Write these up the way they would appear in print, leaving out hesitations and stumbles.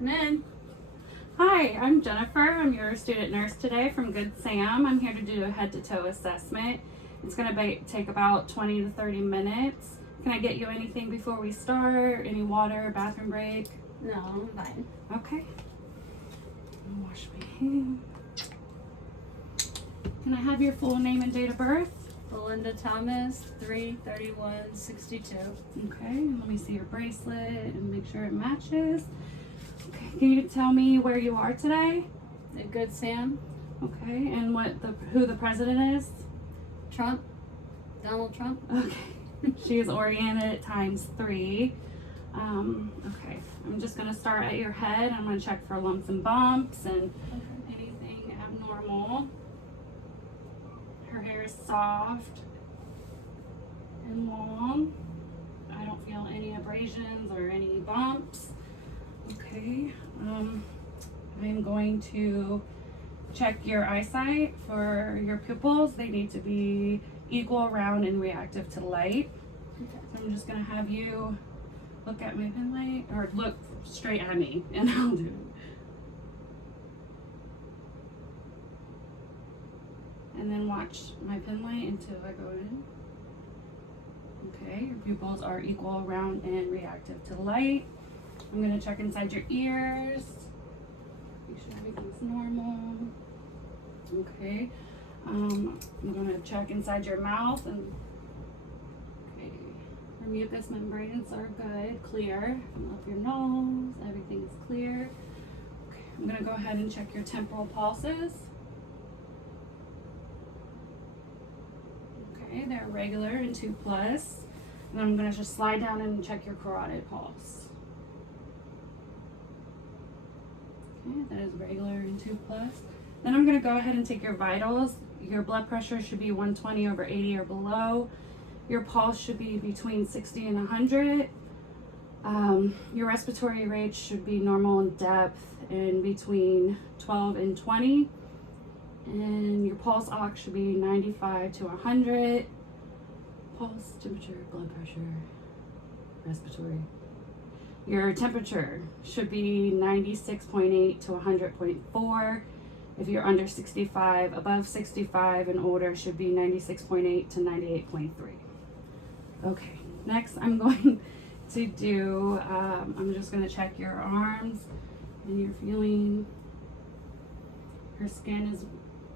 Nan. Hi, I'm Jennifer. I'm your student nurse today from Good Sam. I'm here to do a head-to-toe assessment. It's going to take about 20 to 30 minutes. Can I get you anything before we start? Any water, bathroom break? No, I'm fine. Okay. I'll wash my hands. Can I have your full name and date of birth? Belinda Thomas, 3/31/62. Okay, let me see your bracelet and make sure it matches. Okay, can you tell me where you are today? At Good Sam. Okay, and who the president is? Trump. Donald Trump. Okay, she is oriented ×3. Okay, I'm just gonna start at your head. I'm gonna check for lumps and bumps and anything abnormal. Her hair is soft and long. I don't feel any abrasions or any bumps. Okay, I'm going to check your eyesight for your pupils. They need to be equal, round, and reactive to light. Okay. So I'm just gonna have you look at my pen light, or look straight at me, and I'll do it. And then watch my pen light until I go in. Okay, your pupils are equal, round, and reactive to light. I'm gonna check inside your ears. Make sure everything's normal. Okay. I'm gonna check inside your mouth and okay. Your mucous membranes are good, clear. Up your nose, everything is clear. Okay, I'm gonna go ahead and check your temporal pulses. Okay, they're regular and 2+. And I'm gonna just slide down and check your carotid pulse. Okay, that is regular and 2+. Then I'm gonna go ahead and take your vitals. Your blood pressure should be 120/80 or below. Your pulse should be between 60 and 100. Your respiratory rate should be normal in depth and between 12 and 20. And your pulse ox should be 95 to 100. Pulse, temperature, blood pressure, respiratory. Your temperature should be 96.8 to 100.4. If you're under 65, above 65 and older should be 96.8 to 98.3. Okay, next I'm going to do, I'm just going to check your arms and you're feeling, her skin is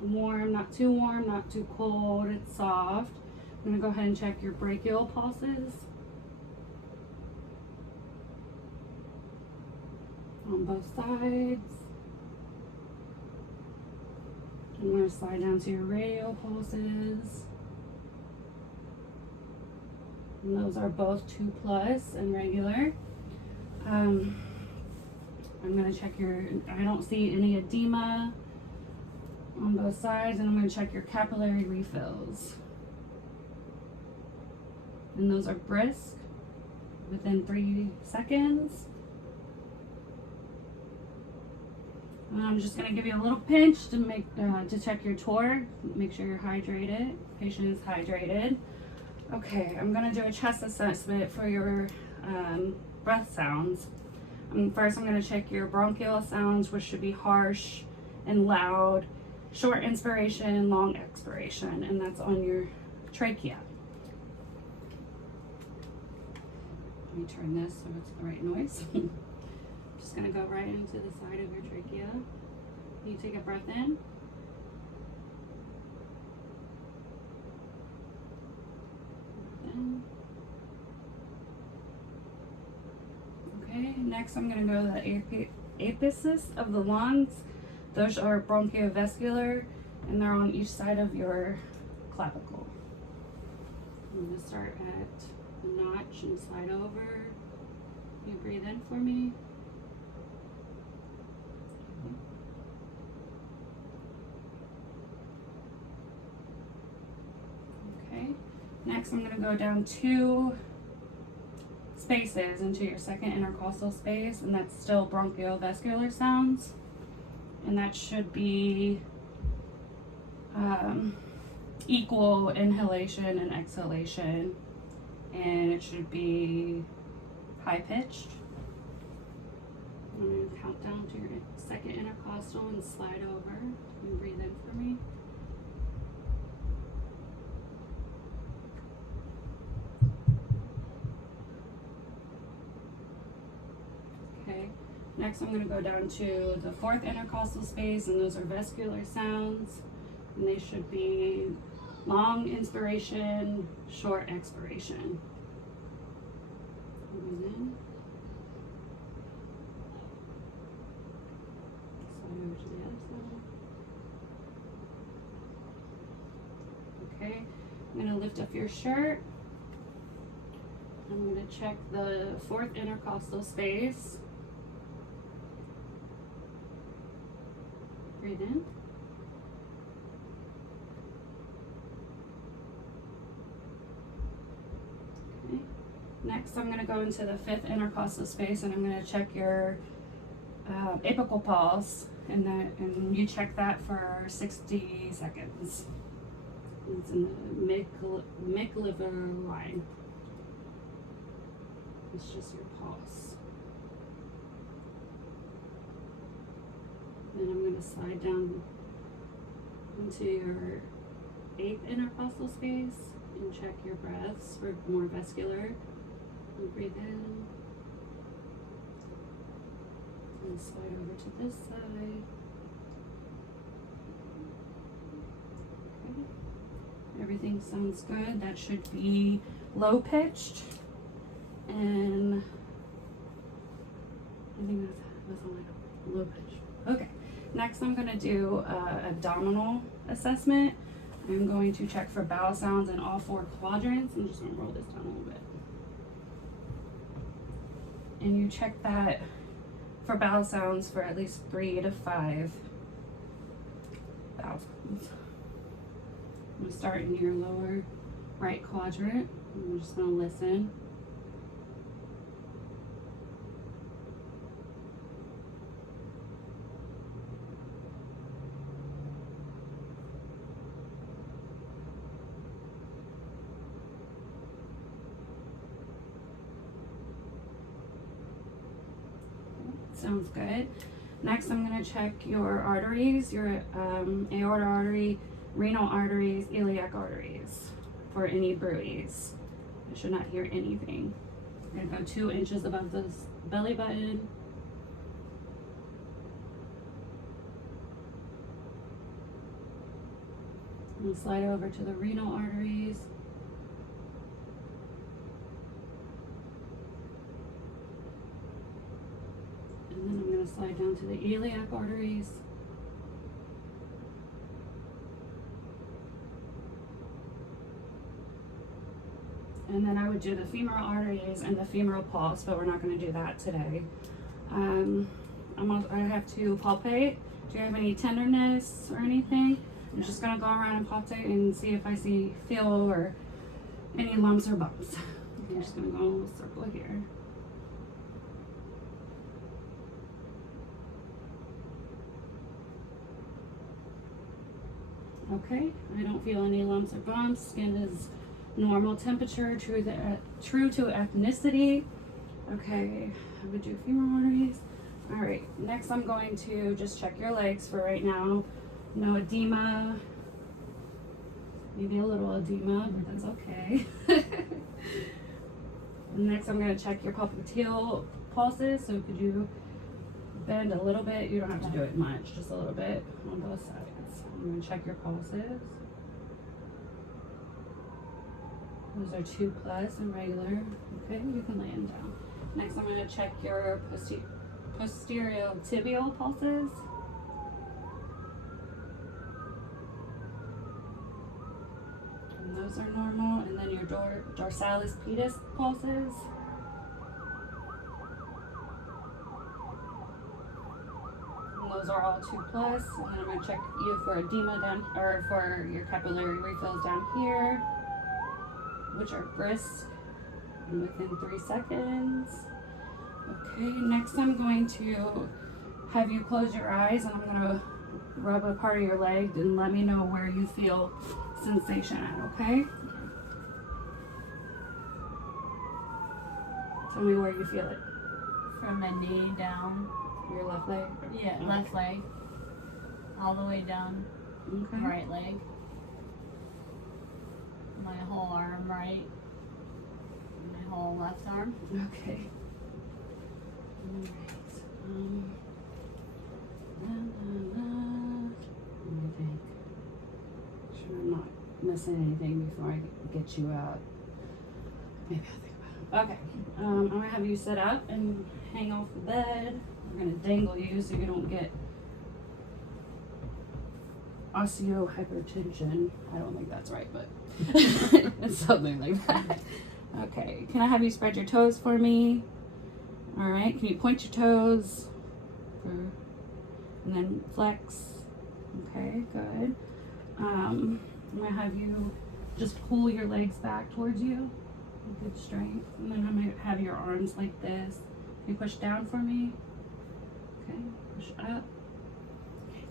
warm, not too warm, not too cold, it's soft. I'm going to go ahead and check your brachial pulses on both sides. I'm going to slide down to your radial pulses. And those are both 2+ and regular. I'm going to check I don't see any edema on both sides, and I'm going to check your capillary refills. And those are brisk within 3 seconds. And I'm just going to give you a little pinch to check your torque, make sure you're hydrated. Patient is hydrated. Okay, I'm going to do a chest assessment for your breath sounds. First, I'm going to check your bronchial sounds, which should be harsh and loud, short inspiration, long expiration, and that's on your trachea. Let me turn this so it's the right noise. Just going to go right into the side of your trachea. You take a breath in. Okay, next I'm going to go to the apices of the lungs. Those are bronchiovascular and they're on each side of your clavicle. I'm going to start at the notch and slide over. You breathe in for me. Okay, next I'm going to go down 2 spaces into your second intercostal space, and that's still bronchiovascular sounds. And that should be equal inhalation and exhalation, and it should be high pitched. count down to your second intercostal and slide over and breathe in for me. Okay, next I'm going to go down to the fourth intercostal space, and those are vesicular sounds, and they should be long inspiration, short expiration. Breathe in. Slide over to the other side. Okay, I'm going to lift up your shirt. I'm going to check the fourth intercostal space. Breathe in. Okay. Next, I'm going to go into the fifth intercostal space, and I'm going to check your apical pulse, and you check that for 60 seconds. It's in the mid-liver line. It's just your pulse. Then I'm going to slide down into your eighth intercostal space and check your breaths for more vesicular. And breathe in. And slide over to this side. Okay. Everything sounds good. That should be low pitched. And I think that's all I know. Low pitch. Okay. Next, I'm going to do abdominal assessment. I'm going to check for bowel sounds in all four quadrants. I'm just going to roll this down a little bit. And you check that for bowel sounds for at least 3 to 5 bowel sounds. I'm going to start in your lower right quadrant. I'm just going to listen. Sounds good. Next, I'm going to check your arteries, your aorta artery, renal arteries, iliac arteries for any bruits. I should not hear anything. I'm going to go 2 inches above the belly button. I'm going to slide over to the renal arteries. And then I'm going to slide down to the iliac arteries. And then I would do the femoral arteries and the femoral pulse, but we're not going to do that today. I have to palpate. Do you have any tenderness or anything? I'm just going to go around and palpate and see if I feel or any lumps or bumps. I'm just going to go in a little circle here. Okay, I don't feel any lumps or bumps. Skin is normal temperature, true to ethnicity. Okay, I would do femoral arteries. All right, next I'm going to just check your legs for right now. No edema, maybe a little edema, but that's okay. Next I'm going to check your popliteal pulses. So could you bend a little bit? You don't have to do it much, just a little bit on both sides. I'm going to check your pulses. Those are 2+ and regular. Okay, you can lay them down. Next, I'm going to check your posterior tibial pulses. And those are normal. And then your dorsalis pedis pulses. And those are all 2+. And then I'm going to check you for edema down, or for your capillary refills down here, which are brisk and within 3 seconds. Okay, next I'm going to have you close your eyes, and I'm going to rub a part of your leg and let me know where you feel sensation at, okay? Tell me where you feel it. From my knee down. Your left leg? Yeah, Okay. left leg. All the way down. Okay. Right leg. My whole arm right. My whole left arm. Okay. Alright. La, la, la. Let me think. Sure I'm not missing anything before I get you out. Maybe I'll think about it. Okay. I'm gonna have you sit up and hang off the bed. We're gonna dangle you so you don't get osteohypertension. I don't think that's right, but it's something like that. Okay, can I have you spread your toes for me? All right, can you point your toes? And then flex. Okay, good. I'm gonna have you just pull your legs back towards you. Good strength. And then I'm gonna have your arms like this. Can you push down for me? Okay, push up.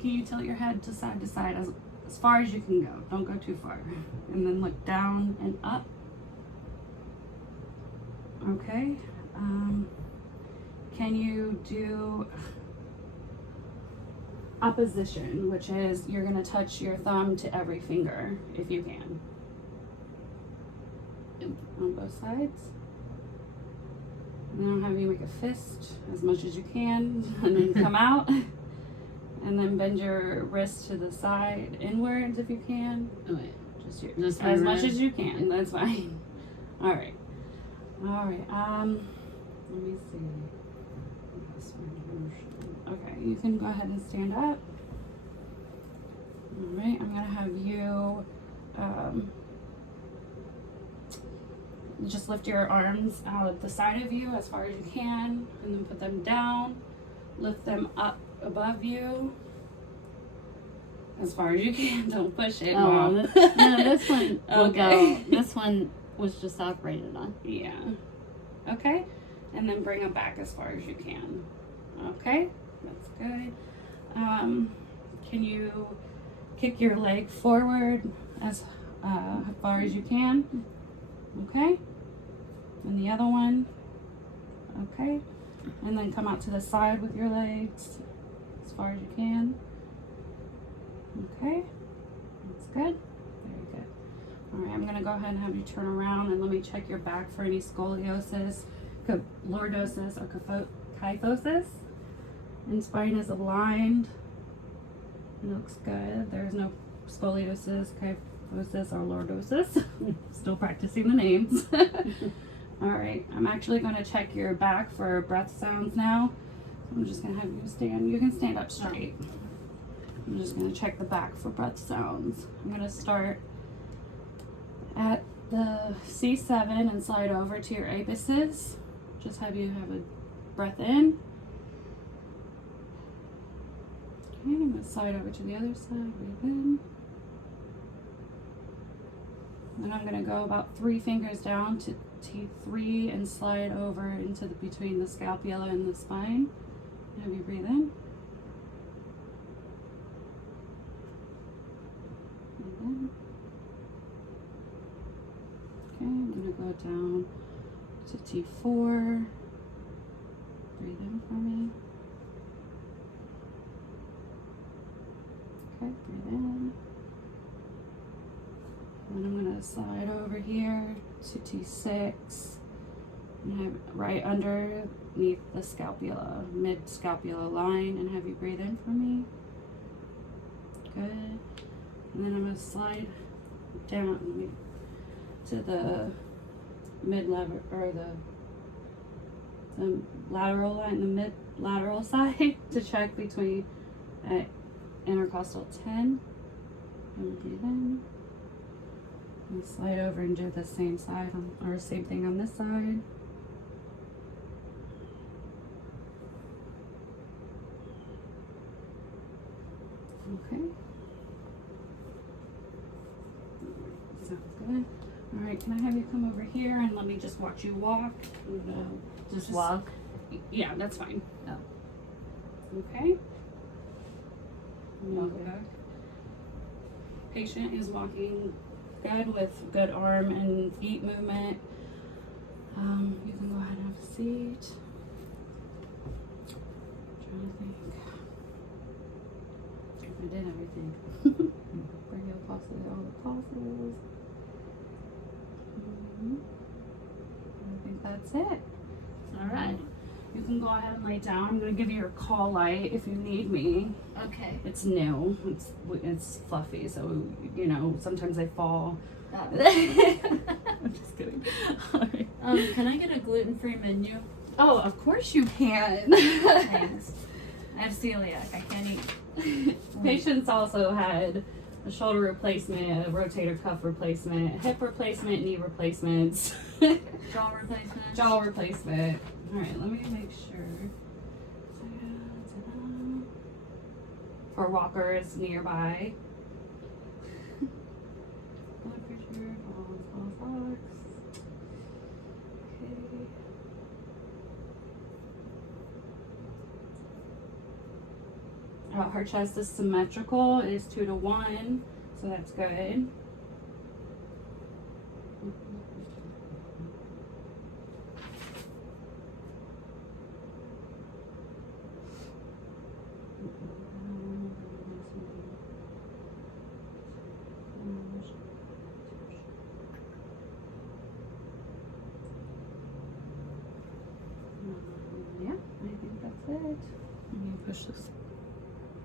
Can you tilt your head to side as far as you can go? Don't go too far. And then look down and up. Okay. Can you do opposition, which is you're going to touch your thumb to every finger if you can. On both sides. And then I'll have you make a fist as much as you can and then come out. And then bend your wrist to the side inwards if you can. Oh, wait. Just as much as you can. That's fine. All right. All right. Let me see. Okay, you can go ahead and stand up. All right. I'm gonna have you just lift your arms out the side of you as far as you can, and then put them down. Lift them up above you as far as you can. Don't push it. Oh, Mom. no, this one will Okay. go. This one was just operated on. Yeah. Okay. And then bring them back as far as you can. Okay. That's good. Can you kick your leg forward as far as you can? Okay. And the other one. Okay. And then come out to the side with your legs as far as you can. Okay. That's good. Very good. All right, I'm going to go ahead and have you turn around and let me check your back for any scoliosis, lordosis, or kyphosis. And spine is aligned. It looks good. There's no scoliosis, kyphosis, or lordosis. Still practicing the names. All right, I'm actually going to check your back for breath sounds now. I'm just going to have you stand. You can stand up straight. I'm just going to check the back for breath sounds. I'm going to start at the C7 and slide over to your apices. Just have you have a breath in. Okay, I'm going to slide over to the other side. Breathe in. Then I'm going to go about 3 fingers down to T3 and slide over into between the scapula and the spine. Have you breathe in. Breathe in. Okay, I'm going to go down to T4. Breathe in for me. Okay, breathe in. And I'm going to slide over here to T6 and have right underneath the scapula, mid-scapula line, and have you breathe in for me. Good. And then I'm going to slide down to the mid-level, or the lateral line, the mid-lateral side to check between intercostal 10. And breathe in. And slide over and do the same side or same thing on this side. Okay. Sounds good. All right, can I have you come over here and let me just watch you walk? And, Just walk. yeah, that's fine. Oh. Okay. Walk back. Patient is walking good with good arm and feet movement. You can go ahead and have a seat. Try did everything. Brachial fossa, all the fossils. I think that's it. All right. You can go ahead and lay down. I'm gonna give you your call light if you need me. Okay. It's new. It's fluffy, so you know sometimes I fall. I'm just kidding. All right. Can I get a gluten-free menu? Oh, of course you can. Thanks. I have celiac. I can't eat. Patients also had a shoulder replacement, a rotator cuff replacement, hip replacement, knee replacements, Jaw replacement. jaw replacement. All right, let me make sure. For walkers nearby. Blood pressure, pulse. Okay. Her chest is symmetrical. It is 2 to 1, so that's good. Yeah, I think that's it. Let me push this